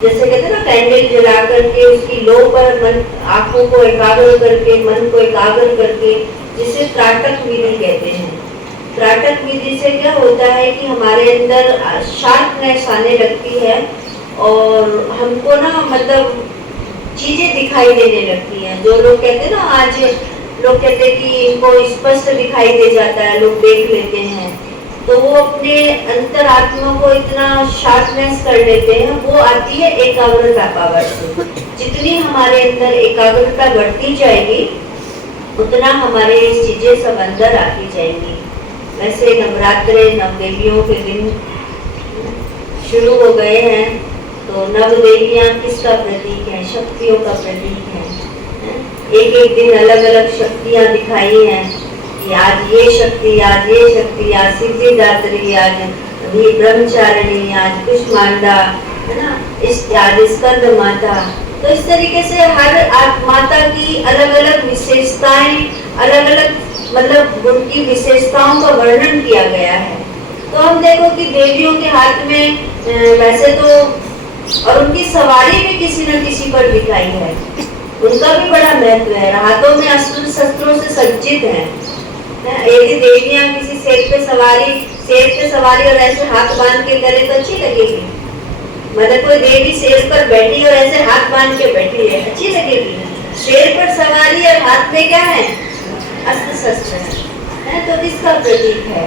जैसे कहते हैं ना, कैंडल जला करके उसकी लो पर मन, आंखों को एकाग्र करके, मन को एकाग्र करके, जिसे त्राटक विधि कहते हैं। त्राटक विधि से क्या होता है कि हमारे अंदर शार्पनेस आने लगती है और हमको ना मतलब चीजें दिखाई देने लगती हैं। जो लोग कहते हैं ना, आज लोग कहते हैं कि इनको स्पष्ट दिखाई दे जाता है, लोग देख लेते हैं, तो वो अपने अंतरात्मा को इतना शार्पनेस कर लेते हैं। वो आती है एकाग्रता पावर से। जितनी हमारे अंदर एकाग्रता बढ़ती जाएगी उतना हमारे चीजें सब अंदर आती जाएंगी। वैसे नवरात्रे नवदेवियों के दिन शुरू हो गए हैं, तो नवदेवियां किसका प्रतीक है? शक्तियों का प्रतीक है। एक एक दिन अलग अलग शक्तियां दिखाई हैं कि आज ये शक्ति, आज ये शक्ति, आज सिद्धिदात्री, आज ब्रह्मचारिणी, आज कुष्मांडा, है ना, आज स्कंद माता। तो इस तरीके से हर माता की अलग अलग विशेषताएं, अलग अलग मतलब उनकी विशेषताओं का वर्णन किया गया है। तो हम देखो कि देवियों के हाथ में वैसे तो, और उनकी सवारी भी किसी न किसी पर दिखाई है, उनका भी बड़ा महत्व है। हाथों में अस्त्र शस्त्रों से सज्जित है। यदि देवियां किसी शेर पे सवारी और ऐसे हाथ बांध के करे तो अच्छी लगेगी। मतलब कोई देवी शेर पर बैठी और ऐसे हाथ बांध के बैठी है, अच्छी लगेगी? शेर पर सवारी और हाथ में क्या है? अस्त्र शस्त्र है। तो किसका प्रतीक है?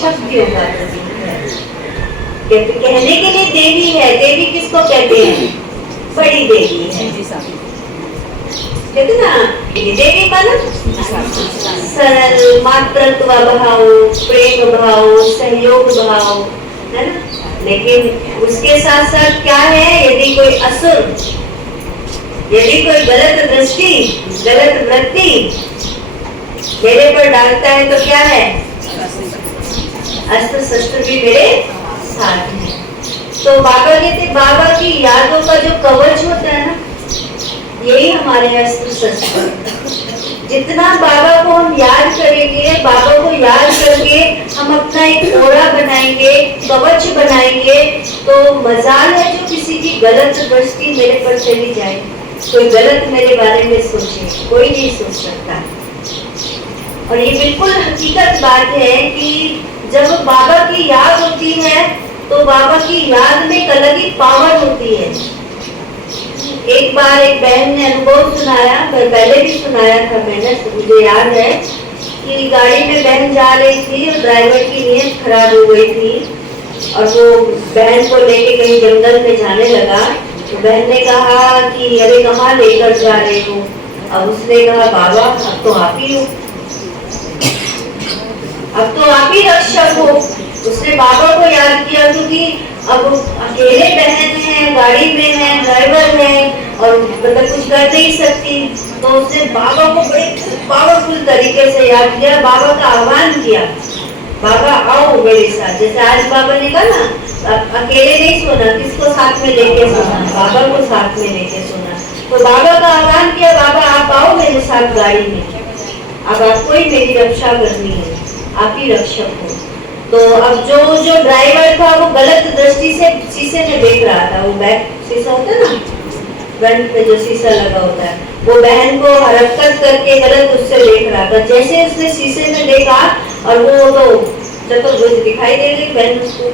शक्तियों का प्रतीक है। कहने के लिए देवी है। देवी किसको कहते हैं? बड़ी देवी है। कहते ना, देवी माना सरल, मातृत्व भाव, प्रेम भाव, सहयोग भाव, है ना। लेकिन उसके साथ साथ क्या है? यदि कोई असुर, यदि कोई गलत दृष्टि, गलत वृत्ति मेरे पर डालता है तो क्या है? अस्त्र शस्त्र भी मेरे साथ है। तो बाबा कहते, बाबा की यादों का जो कवच होता है ना, यही हमारे अस्त्र शस्त्र। जितना बाबा को हम याद करेंगे, बाबा को याद करके हम अपना एक ओरा बनाएंगे, कवच बनाएंगे, तो मजाल है जो किसी की गलत दृष्टि मेरे पर चली जाए, कोई गलत मेरे बारे में सोचे, कोई नहीं सोच सकता। और ये बिल्कुल हकीकत बात है कि जब बाबा की याद होती है तो बाबा की याद में एक अलग ही पावर होती है। एक बार एक बहन ने अनुभव सुनाया, पहले भी सुनाया था मैंने, मुझे याद है कि गाड़ी में बहन जा रही थी और ड्राइवर की नीयत खराब हो गई थी और वो बहन को लेके कहीं जंगल में जाने लगा। तो बहन ने कहा कि अरे कहाँ लेकर जा रहे हो? अब उसने कहा बाबा अब तो आप ही हो, अब तो आप ही रक्षक हो। उसने बाबा को याद किया क्योंकि अब अकेले बहन है, गाड़ी में है, ड्राइवर है और मतलब कुछ कर नहीं सकती, तो उसने बाबा को बड़े पावरफुल तरीके से याद किया, बाबा का आह्वान किया, बाबा आओ मेरे साथ। जैसे आज बाबा ने कहा ना, अकेले नहीं सोना, किसको साथ में लेके सोना? बाबा को साथ में लेके सोना। तो बाबा का आह्वान किया, बाबा आप आओ मेरे साथ गाड़ी में, अब आपको ही मेरी रक्षा करनी है, आप ही रक्षक हो। तो अब जो ड्राइवर था वो गलत दृष्टि से शीशे में देख रहा था, वो बैक शीशा होता है ना, फ्रंट पे जो शीशा लगा होता है, वो बहन को हरकत करके गलत उससे देख रहा था। जैसे उसने शीशे में देखा और वो तो चतुर्भुज दिखाई दे गई बहन, उसको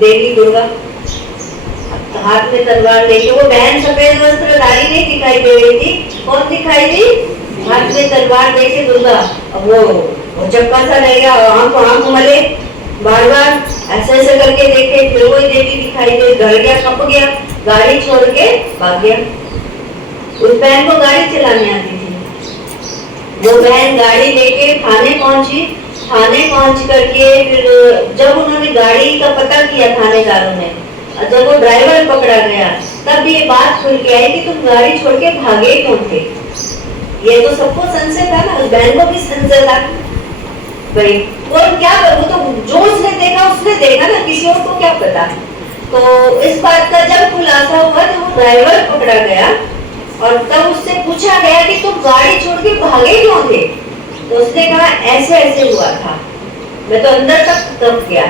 देवी दुर्गा हाथ में तलवार लेके। वो बहन सफेद वस्त्रधारी नहीं दिखाई दे रही थी, कौन दिखाई दी? हाथ में तलवार लेके दुर्गा। अब वो चक्का सा रह गया, आंख मले, बार बार ऐसे ऐसे करके देखे, फिर वही देवी दिखाई दे, डर गया, कप गया, गाड़ी छोड़ के भाग गया। उस बहन को गाड़ी चलानी आती थी। वो बहन गाड़ी लेके थाने पहुंची, थाने पहुंच करके फिर जब उन्होंने गाड़ी का पता किया थानेदारों ने, जब वो ड्राइवर पकड़ा गया तब ये बात खुल के आई कि तुम गाड़ी छोड़ के भागे क्यों थे। ये तो सबको संशय था ना, उस बहन को भी संशय था भाई, और क्या वो तो जो उसने देखा ना, किसी और को क्या पता। तो इस बात का जब खुलासा हुआ तो वो ड्राइवर पकड़ा गया और तब उससे पूछा गया कि तुम गाड़ी छोड़ के भागे क्यों थे? तो उसने कहा ऐसे ऐसे हुआ था, मैं तो अंदर तक दब गया।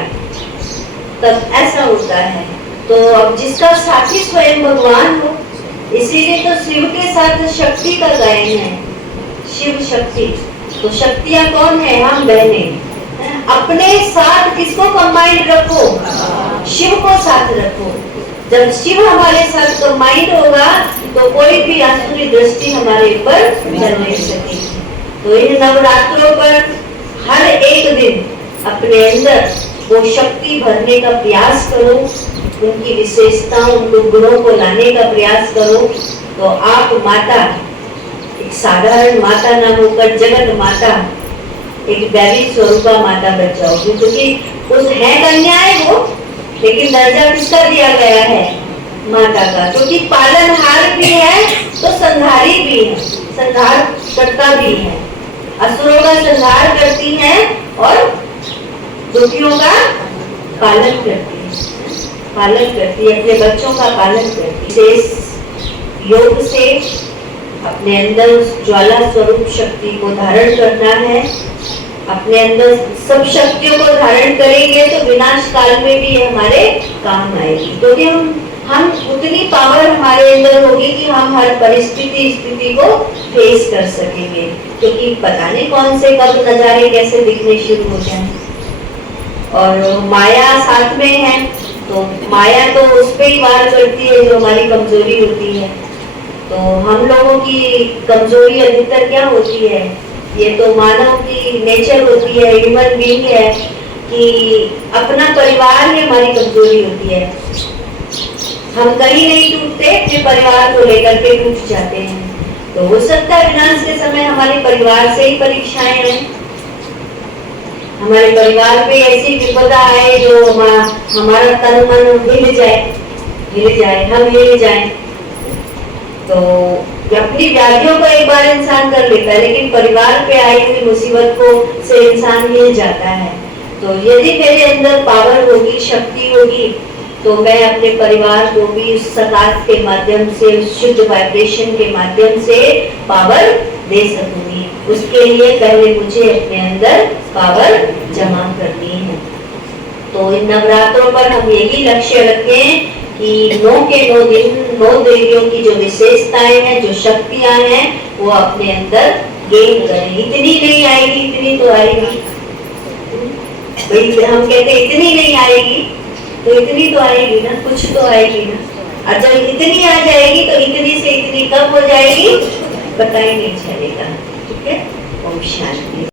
तब ऐसा होता है तो अब जिसका साथी स्वयं भगवान हो, इसीलिए तो शिव के साथ शक्ति का गायन है, शिव शक्ति। तो शक्तियां कौन है? हम बहनें। अपने साथ किसको कंबाइंड रखो? शिव को साथ रखो। जब शिव हमारे साथ कंबाइंड होगा तो कोई भी आसुरी दृष्टि हमारे ऊपर चल नहीं सकेगी। तो इन नवरात्रों पर हर एक दिन अपने अंदर वो शक्ति भरने का प्रयास करो, उनकी विशेषताओं, उनके गुणों को लाने का प्रयास करो। तो आप माता, एक साधारण माता ना होकर जगत माता, एक दैवी स्वरूपा माता बन जाओगी। क्योंकि उस है कन्याएं वो, लेकिन दर्जा किसका दिया गया है? माता का। क्योंकि पालनहार भी है तो संहारी भी है, संहार करता भी है। असुरों का संहार करती है और दुखियों का पालन करती है, पालन करती है, अपने बच्चों का पालन करती है। इस योग से अपने अंदर उस ज्वाला स्वरूप शक्ति को धारण करना है। अपने अंदर सब शक्तियों को धारण करेंगे तो विनाश काल में भी हमारे काम आएगी। क्योंकि हम उतनी पावर हमारे अंदर होगी कि हम हर परिस्थिति स्थिति को फेस कर सकेंगे। क्योंकि पता नहीं कौन से कब नजारे कैसे दिखने शुरू हो जाए। और माया साथ में है, तो माया तो उस पे ही वार करती है जो हमारी कमजोरी होती है। तो हम लोगों की कमजोरी अधिकतर क्या होती है? ये तो मानव की नेचर होती है, ह्यूमन बीइंग है कि अपना परिवार ही हमारी कमजोरी होती है। हम कहीं नहीं टूटते, अपने परिवार को लेकर के टूट जाते हैं। तो हो सकता है विनाश के समय हमारे परिवार से ही परीक्षाएं आए, हमारे परिवार पे ऐसी विपदा आए जो हमारा तन मन हिल जाए, हम हिल जाए। तो अपनी व्याधियों को एक बार इंसान कर लेता है, लेकिन परिवार पे आई हुई मुसीबत को से इंसान हिल जाता है। तो यदि मेरे अंदर पावर होगी, शक्ति होगी, तो मैं अपने परिवार को भी उस सकारात्मक के माध्यम से, उस शुद्ध वाइब्रेशन के माध्यम से पावर दे सकूंगी। उसके लिए पहले मुझे अपने अंदर पावर जमा करनी है। तो इन नवरात्रों पर हम यही लक्ष्य रखें कि 9 के 9 दिन 9 देवियों की जो विशेषताएं हैं, जो शक्तियां हैं, वो अपने अंदर गेन करें। इतनी नहीं आएगी, इतनी तो आएगी। हम कहते इतनी नहीं आएगी, तो इतनी तो आएगी ना, कुछ तो आएगी ना। और जब इतनी आ जाएगी तो इतनी से इतनी कब हो जाएगी पता ही नहीं चलेगा। ठीक है। ओम शांति।